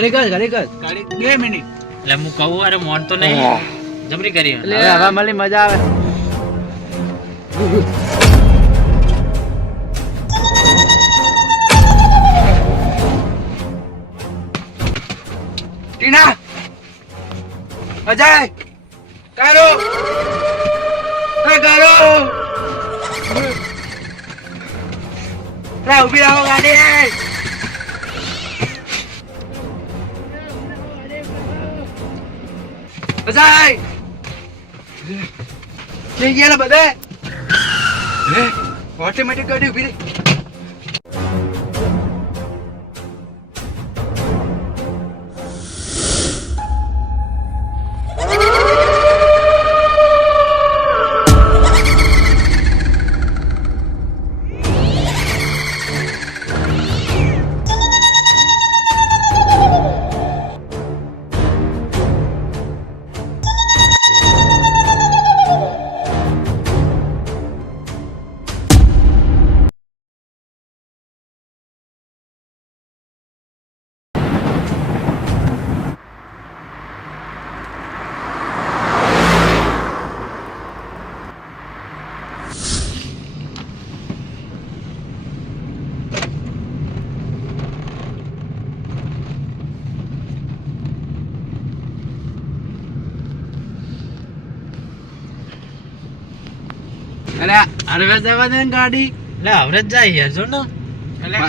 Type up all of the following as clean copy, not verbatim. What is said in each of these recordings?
ગાડી 2 મિનિટ એટલે હું કહું અરે મોન તો નહીં જબરી કરી હવે હવા મળી મજા આવે ટીના અજય કારો ઉભી રહો ગાડી અજય જઈ ગયા બધા ઓટોમેટિક ગાડી ઉભી રહી અરે જવા દે ગાડી એટલે હવે જ જાય યાર જો ને એટલે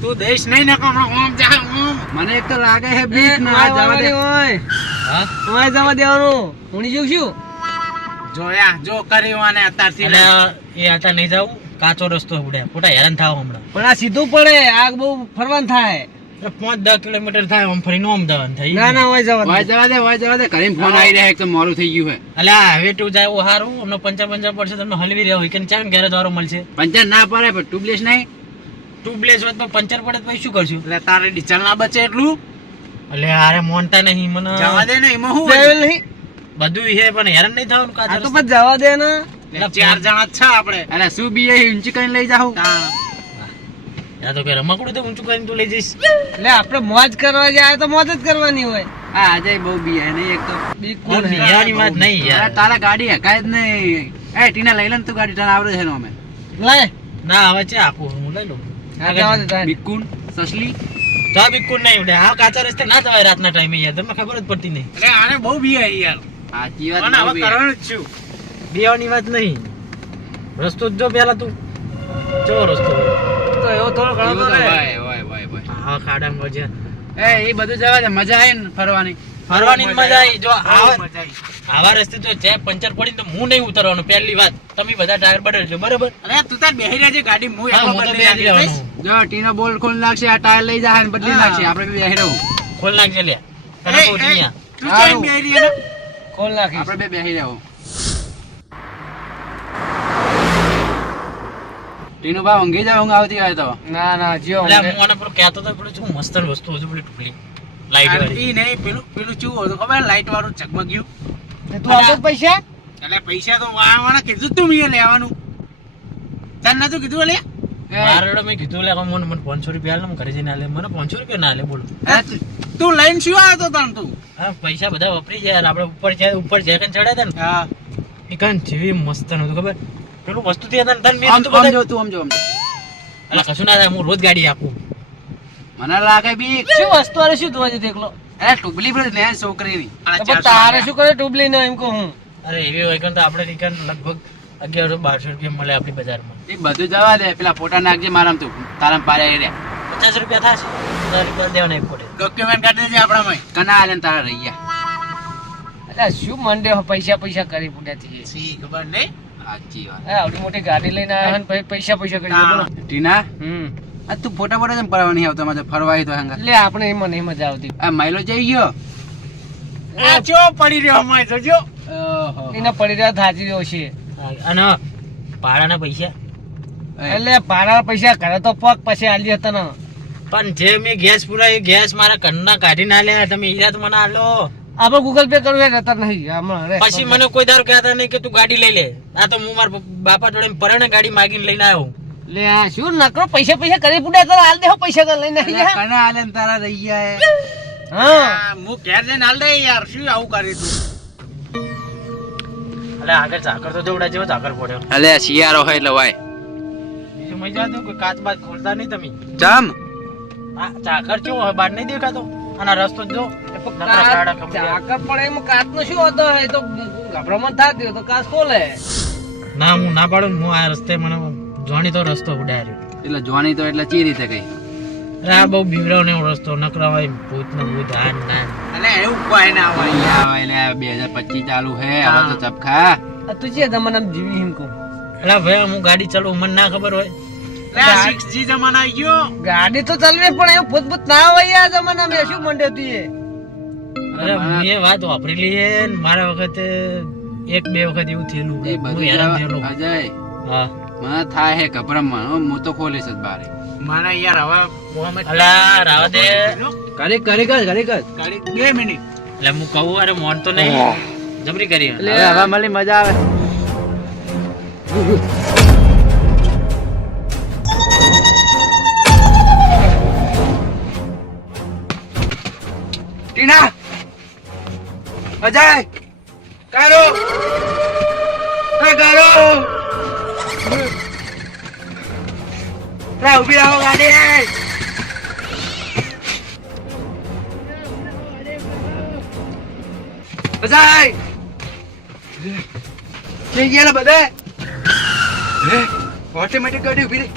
તું દેશ નહીં ને ઓમ જા ઓમ મને એક તો લાગે છે બીક ના જવા દે ઓય હા ઓય જવા દેવાનું ઉણી જઉં છું જોયા જો કર્યું અને અત્યારથી એટલે એ આટા નહીં જાવ કાચો રસ્તો ઉડે ખોટા હેરાન થાવ હમણાં પણ આ સીધું પડે આગ બહુ ફરવાનું થાય 5-10 કિલોમીટર થાય આમ ફરીને ઓમ જવાનું થાય ના ઓય જવા દે ઘરે ફોન આવી રહ્યા એક તો મોડું થઈ ગયું છે અલ્યા હવે તું જાય ઓ હારું અમને 55 પડશે તમને હલવી રહ્યો હોય કે ચાલ ઘરે દ્વારો મળશે પંચર ના પડે પણ ટ્યુબલેસ નહીં ટ્યુબલેસ હોત તો પંચર પડે તો શું કરશું એટલે તારે ડીઝલ ના બચે એટલું એટલે અરે મોનતા નહીં મને જવા દે ને એમાં હું નહીં બધું છે પણ હેરાન નહીં થવાનું કાચો આ તો પણ જવા દે ને 4 જણા જ છે આપણે અરે શું બી ઊંચી કરીને લઈ જાવ યા તો કે રમકડું તો ઊંચું કરીને તું લઈ જઈશ એટલે આપણે મોજ કરવા જાય તો મોજ જ કરવાની હોય હા અજય બહુ બિયા નહીં એક તો બિયાની વાત નહીં યાર તારા ગાડી હકાય જ નહીં એ ટીના લઈ લે ને તું ગાડી તને આવડે છે અમે લે ના હવે છે આપું હું લઈ લઉં બિકુન સસલી તો બિકુન નહીં ઉડે આ કાચા રસ્તે ના જવાય રાતના ટાઈમે યાર તમને ખબર જ પડતી નહીં અરે આને બહુ બિયા યાર સાચી વાત હવે કરવાનું જ છું બિયાની વાત નહીં રસ્તો જો પેલા તું જો રસ્તો તો એવો થોડો ઘણો તો હા ખાડા મજા એ બધું જવા દે મજા આવી ને ફરવાની મજા આવી જો આવા રસ્તે તો જે પંચર પડી તો હું નહીં ઉતરવાનું પહેલી વાત તમે બધા ટાયર બદલજો બરાબર અરે તું તાર બેહી રહેજે ગાડી હું એકલો બદલી નાખીશ જો ટીનો બોલ ખોલ નાખશે આ ટાયર લઈ જાય ને બદલી નાખશે આપણે બે બેહી રહું ખોલ નાખજે લે તને પોટીયા તું કેમ બેહી રહી ને ખોલ નાખી આપણે બે બેહી રહો ટીનો બા ઊંઘી જાય ઊંઘ આવતી હોય તો ના જીઓ એટલે હું આને પેલો કહેતો તો પેલું શું મસ્ત વસ્તુ હતું પેલી ટુકલી લાઈટ વાળી ઈ નહીં પેલું ચૂ હતું ખબર લાઈટ વાળું ચગમગ્યું તું આપો પૈસા એટલે પૈસા તો વાણા કીધું તું મેં લેવાનું તને નતું કીધું લે મારે મેં કીધું લે મને 500 રૂપિયા આલે ઘરે જઈને આલે મને 500 રૂપિયા ના આલે બોલો તું લાઈન શું આવ્યો તો તું હા પૈસા બધા વપરી જાય આપણે ઉપર જાય કે ચડ્યા હતા ને હા એ કાન જેવી મસ્ત નતું ખબર પેલું વસ્તુ થી હતા તને મેં આમ જો તું આમ જો એટલે કશું ના થાય હું રોજ ગાડી આપું મને લાગે બી શું વસ્તુ આલે શું જોવા જતો એકલો અરે ટુબલી પર ને છોકરીની તારે શું કરે ટુબલી ને એમ કહું હું અરે એવી હોય કે તો આપણે નીકળ લગભગ 1100-1200 રૂપિયા મળે આપણી બજારમાં એ બધું જવા દે પેલા ફોટા નાખજે મારામ તું તારામ પાડ્યા રે 50 રૂપિયા થશે 10 રૂપિયા દેવાના એક ફોટે ડોક્યુમેન્ટ કાઢી દેજે આપણામાં કના આલે તારા રહી ગયા અરે શું મંડે પૈસા કરી પૂડ્યાથી સી ખબર નહીં સાચી વાત આવડી મોટી ગાડી લઈને આવ્યા ને પૈસા કરી બોલો ટીના આ તું ફોટા જેમ પડવાની આવતો મારે ફરવાય તો હંગા લે આપણે એમાં નહીં મજા આવતી આ માઈલો જઈ ગયો આ ચો પડી રહ્યો માય જોજો ઓહો એને પડી રહ્યો થાજી રહ્યો છે અને ભાડાના પૈસા એટલે ભાડાના પૈસા ઘરે તો પગ પછી આલી હતા ને પણ જે મેં ગેસ પુરાય ગેસ મારા ઘરના કાઢી ના લે તમે ઈરાત મને આલો આપણે ગૂગલ પે કરવું રહેતા નહીં પછી મને કોઈ દારો કહેતા નહીં કે તું ગાડી લઈ લે આ તો હું મારા બાપા જોડે પરણે ગાડી માગીને લઈને આવ્યો લે આ શું નકરો પૈસા કરી પૂડા કરો હાલ દેહો પૈસા કર લઈને આવી જા કના આલે તારા રહી ગયા હા હું ઘેર જઈને હાલ દે યાર, શું આવું કરી તું? એટલે આગળ ઝાકર તો જોવડા જેવો ઝાકર પડ્યો. અલે શિયાળો હોય એટલે વાય બીજું મજા તો કોઈ કાચ બાચ ખોલતા નહીં તમે. ચમ આ ઝાકર કેવો હોય બહાર નહીં દેખાતો? અને આ રસ્તો જો નકરા કાળા ખંભે. ચાકર પડે એમાં કાચનો શું હતો? એ તો ગભરામણ થાતી તો કાચ ખોલે. ના હું ના પાડું ને, હું આ રસ્તે મને જાણીતો રસ્તો ઉડાડ્યો. એટલે જોવાની તો એટલે ચી રીતે કઈ? અરે આ બહુ બીવરાવનો એવો રસ્તો, નકરા હોય ભૂત ને ભૂત હાન ના. અલે એવું કોઈ ના હોય. એટલે 2025 ચાલુ હે, હવે તો ચપખા તું છે તમને જીવી હિમ કો. અલા ભાઈ હું ગાડી ચલાવું મને ના ખબર હોય? લે 6G જમાનો આવી ગયો. ગાડી તો ચાલવે પણ એવું ભૂત ના હોય આ જમાનામાં. શું મંડ્યો તું એ? અરે મેં વાત વાપરેલી છે ને, મારા વખતે એક બે વખત એવું થયેલું. એ હું હેરાન થયેલો. બધું અજય હા મને થાય હે ગભરામણ. હું તો ખોલીશ જ બારે. મને યાર હવે મોહમ્મદ અલા રાવા દે. ઘરે ઘરે કર ઘરે કર. ગાડી 2 મિનિટ. એટલે હું કહું અરે મોન તો નહીં જબરી કરી. હવે હવા મળી મજા આવે. ટીના અજય કારો એ કારો રે ઉભી રહો ગાડી. અજય જઈ ગયા બધા. ઓટોમેટિક ગાડી ઉભી રહી.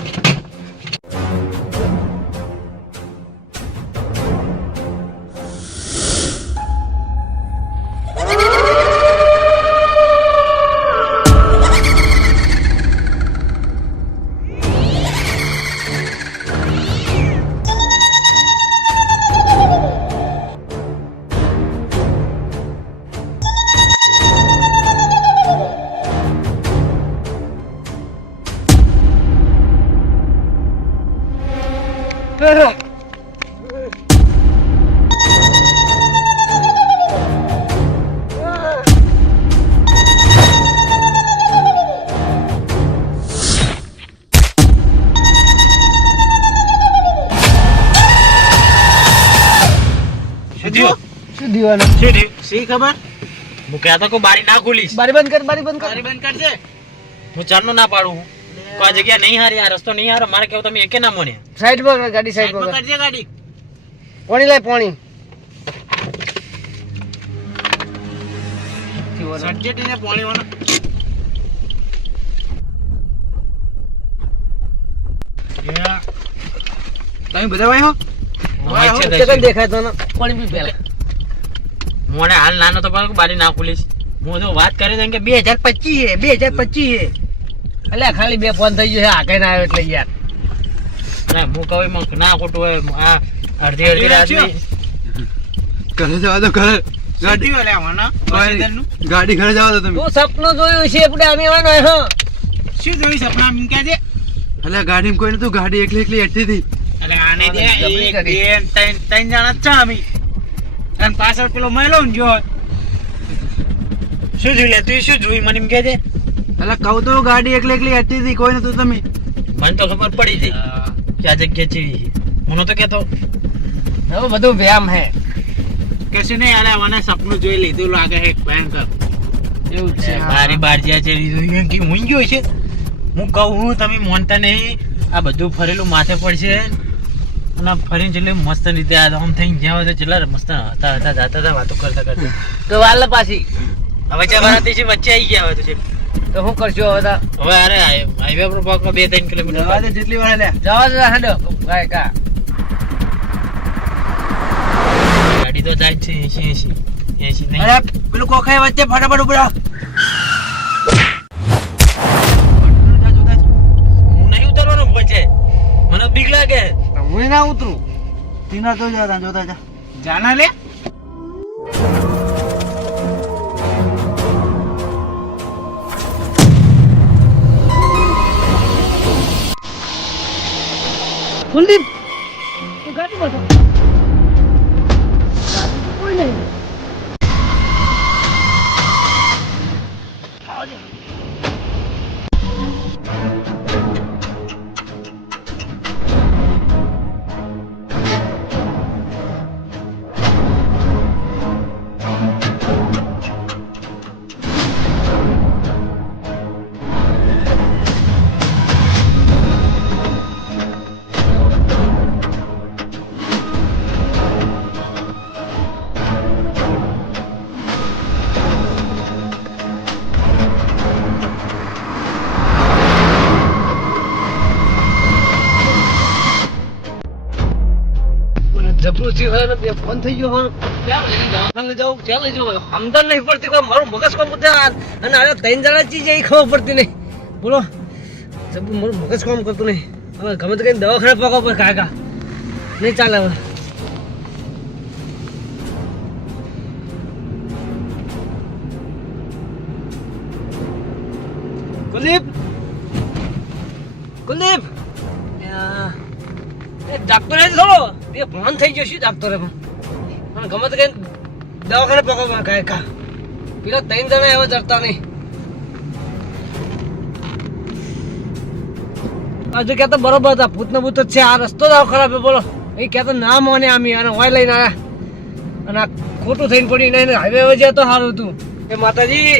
શું દીવાનો? સી ખબર? હું કહેતો કે બારી ના ખોલીશ. બારી બંધ કર, બારી બંધ કર. ગાડી બંધ કરજે. હું ચારનો ના પાડું. કોઈ જગ્યા નહીં હારી, આ રસ્તો નહીં હારો. મારે કેવું તમે એકે ના મોને. સાઈડ પર કર, ગાડી સાઈડ પર સાઈડમાં કર. કરજે ગાડી. પાણી લાય પાણી. સડજેટીને પોણી વાળો. તમે બધા વાય હો? દેખાય તો પાણી પી પેલા. મોને હાલ નાનો તો પણ બારી ના ખોલીશ. હું તો વાત કરે છે કે 2025 હે 2025 હે. અલ્યા ખાલી 2 ફોન થઈ ગયો છે આગે ના આવ્યો એટલે યાર. અરે હું કહું એમાં ના ખોટું હોય. આ અડધી રાતની ઘરે જવા દો. ઘરે ગાડી વાલે આવવાના બસેદનનું. ગાડી ઘરે જવા દો તમે. તું સપનું જોયું છે આપણે અમે આવવાનો હો. શું જોઈ સપના એમ કે છે? અલ્યા ગાડીમાં કોઈ નતું. ગાડી એકલી એકલી હેઠી હતી. અલે આને દે જબરી એક કરી. બે ત્રણ જણા જ છે અમે. અને પાછળ પેલો મહિલો ને જો શું જોઈ લે તું શું જોઈ મને એમ કે છે? અલ્યા કહું તો ગાડી એકલી એકલી હેઠી હતી. કોઈ નતું તમે. મને તો ખબર પડી ગઈ કે આ જગ્યા ચીવી છે. હું નતો કેતો. હવે બધું વ્યાયામ હે. કશું નહીં. અલે મને સપનું જોઈ લીધું લાગે છે ભયંકર. એવું જ છે. બારી બાર જ્યાં છે એમ કે હું ગયો છે. હું કહું તમે મોનતા નહીં. આ બધું ફરેલું માથે પડશે અને ફરીને એટલે મસ્ત રીતે આમ થઈને જ્યાં હોય તો કેટલા મસ્ત હતા જાતા હતા વાતો કરતા કરતા. તો વાલ પાછી હવે ચા છે વચ્ચે આવી ગયા હોય તો છે. તો શું કરશું હવે તો? હવે અરે હાઈવે પર પગ 2-3 કિલોમીટર જવા દે જેટલી વાર લે. જવા દે હાડો કાય કા. ગાડી તો જાય છે 80 નહીં. અરે પેલું કોખાઈ વચ્ચે ફટાફટ ઉભરા. હું નહીં ઉતરવાનો વચ્ચે. મને બીક લાગે. હું ના ઉતરું. તીના તો જા જોતા જા. જાના લે. કુલદીપ ગાડી માં કોઈ નહીં. એટલું થયું હોય ને બે ફોન થઈ ગયો હોય ક્યાં લઈ જાઉં ક્યાં લઈ જાઉં સમજણ નહીં પડતી કોઈ મારું મગજ કામ કરતું અને આને 3 જણા ચીજ એ ખબર પડતી નહીં બોલો મારું મગજ કામ કરતું નહીં હવે ગમે તો કઈ દવાખાને પગાવ પર કાકા નહીં ચાલે હવે કુલદીપ કુલદીપ ડાક્ટર થોડો એ ફોન થઈ ગયો શું ડાક્ટરે પણ ગમે તો કઈ દવાખાને પકડવા કાકા પેલા 3 જણા એવા જરતા નહીં હજુ ક્યાં તો બરોબર હતા ભૂત ને ભૂત જ છે આ રસ્તો જ ખરાબ બોલો એ ક્યાં તો ના મોને આમી અને હોય લઈને આવ્યા અને આ ખોટું થઈને પડી નહીં હાઈવે જાય તો સારું હતું એ માતાજી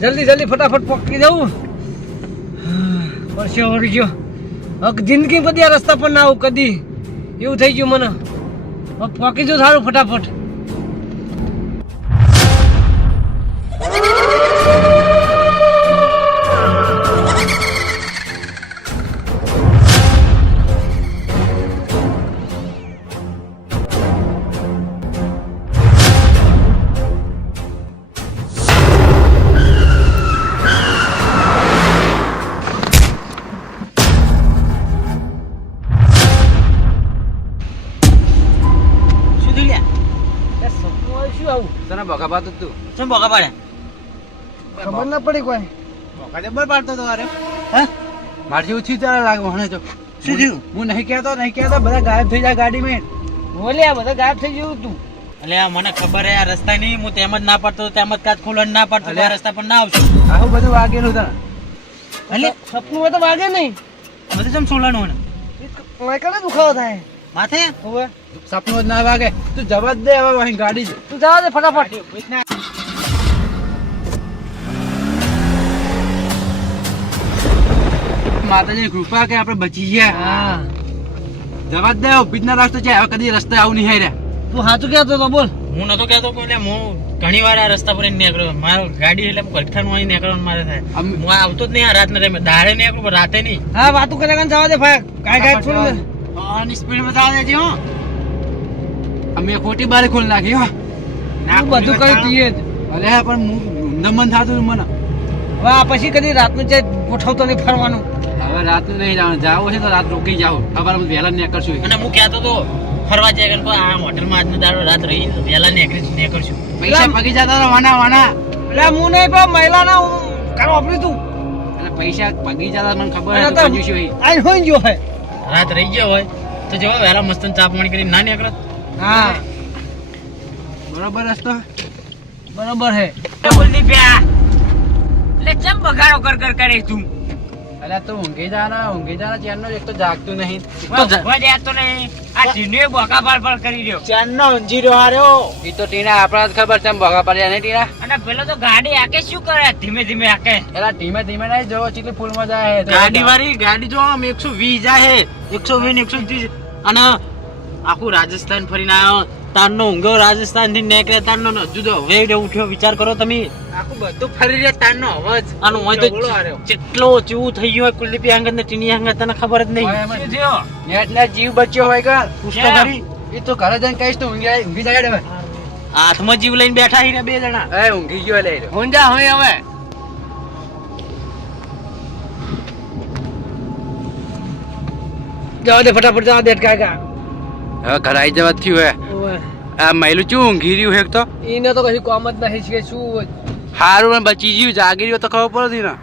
જલ્દી ફટાફટ પકડી જવું વર્ષે વળી ગયો હવે જિંદગી બધી આ રસ્તા પર ના આવું કદી એવું થઈ ગયું મને હવે પકી જવું સારું ફટાફટ તને બકા પાડતો તું શું બોકા પાડે ખબર ના પડી કોઈ બકા જબર પાડતો તો અરે હે મારથી ઓછી ચાલે લાગે મને તો શું થયું હું નહીં કહેતો બધા ગાયબ થઈ જાય ગાડીમાં બોલે આ બધા ગાયબ થઈ ગયું તું એટલે આ મને ખબર હે આ રસ્તા નહીં હું તેમ જ ના પાડતો તેમ જ કાચ ખોલવા ના પાડતો આ રસ્તા પર ના આવશું આવું બધું વાગેલું તને એટલે સપનું હોય તો વાગે નહીં બધું જેમ સોલાનું હોય ને કને દુખાવો થાય માથે હવે સપનું જ ના વાગે તું જવા દે હવે અહીં ગાડી તું જવા દે ફટાફટ માતાજીની કૃપા કે આપણે બચી ગયા હા જવા દે બીજના રસ્તો છે હવે કદી રસ્તે આવું નહીં હાર્યા તું સાચું કહેતો તો બોલ હું નતો કહેતો કે એટલે હું ઘણી વાર આ રસ્તા પર નીકળ્યો મારો ગાડી એટલે કઠાનું અહીં નીકળવાનું મારે થાય હું આવતો જ નહીં આ રાતના ટાઈમે દાડે નીકળું પણ રાતે નહીં હા વાતું કરે કાન જવા દે ભાઈ કાય છોડ દે આની સ્પીડ બતાવ દેજે હો અમે ખોટી બારી ખોલ નાખી હો ના બધું કરી દીએ જ અલે પણ નમન થાતું મને હવે આ પછી કદી રાતનું છે ગોઠવતો નહીં ફરવાનું હવે રાતનું નહીં જવાનું જાવું છે તો રાત રોકી જાવ ખબર વહેલા નીકળશું અને હું કહેતો તો ફરવા જાય કે આ હોટલમાં આજનો દાડો રાત રહી વહેલા નીકળશું પૈસા પગી જતા હતા વાના એટલે હું નહીં પણ મહિલાના હું કામ વાપરી તું એટલે પૈસા પગી જતા મને ખબર અને હતી કંજૂસી હોય. આઈ હોઈ ગયો હે રાત રહી ગયો હોય તો જેવા વહેલા મસ્ત ચા પાણી કરીને ના નીકળત હા બરોબર રસ્તો બરોબર હે બોલી પ્યા એટલે ચમ બગાડો કર કરે તું અલ્યા તું ઊંઘી જાના ચેનનો એક તો જાગતું નહીં તો નહીં આ ટીને બોકા પાડ કરી રહ્યો ચેનનો ઊંઘી રહ્યો હાર્યો ઈ તો ટીના આપણા જ ખબર છે બગા પડ્યા નહીં ટીના અને પેલો તો ગાડી આકે શું કરે ધીમે ધીમે આકે એલા ધીમે નહીં જો ચીટલી ફૂલમાં જાય ગાડી જો આમ 120 જાય હે 120 130 અને આખું રાજસ્થાન ફરીને આવ્યો તારનો ઊંઘો રાજસ્થાન થી નીકળે તારનો જુદો વેડ ઉઠ્યો વિચાર કરો તમે આખું બધું ફરી રહ્યા તારનો અવાજ આનો હોય તો કેટલો ચેવું થઈ ગયો હોય કુલદીપી આંગર ને ટીની આંગર તને ખબર જ નહીં નેટ ના જીવ બચ્યો હોય કા પૂછતો ખરી એ તો ઘરે જઈને કહીશ તો ઊંઘી જાય હવે હાથમાં જીવ લઈને બેઠા હી ને બે જણા એ ઊંઘી ગયો લે ઊંઝા હોય હવે જવા દે ફટાફટ જવા દે કાકા હવે ઘરે આવી જવા થયું હે આ મહિલું ચું ઊંઘી રહ્યું હે તો એને તો કશું કામ જ નહીં છે શું હારું પણ બચી ગયું જાગી રહ્યો તો ખબર પડતી ને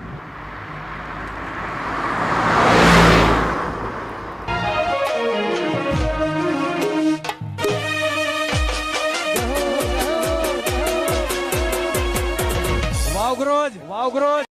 વાવગ્રોજ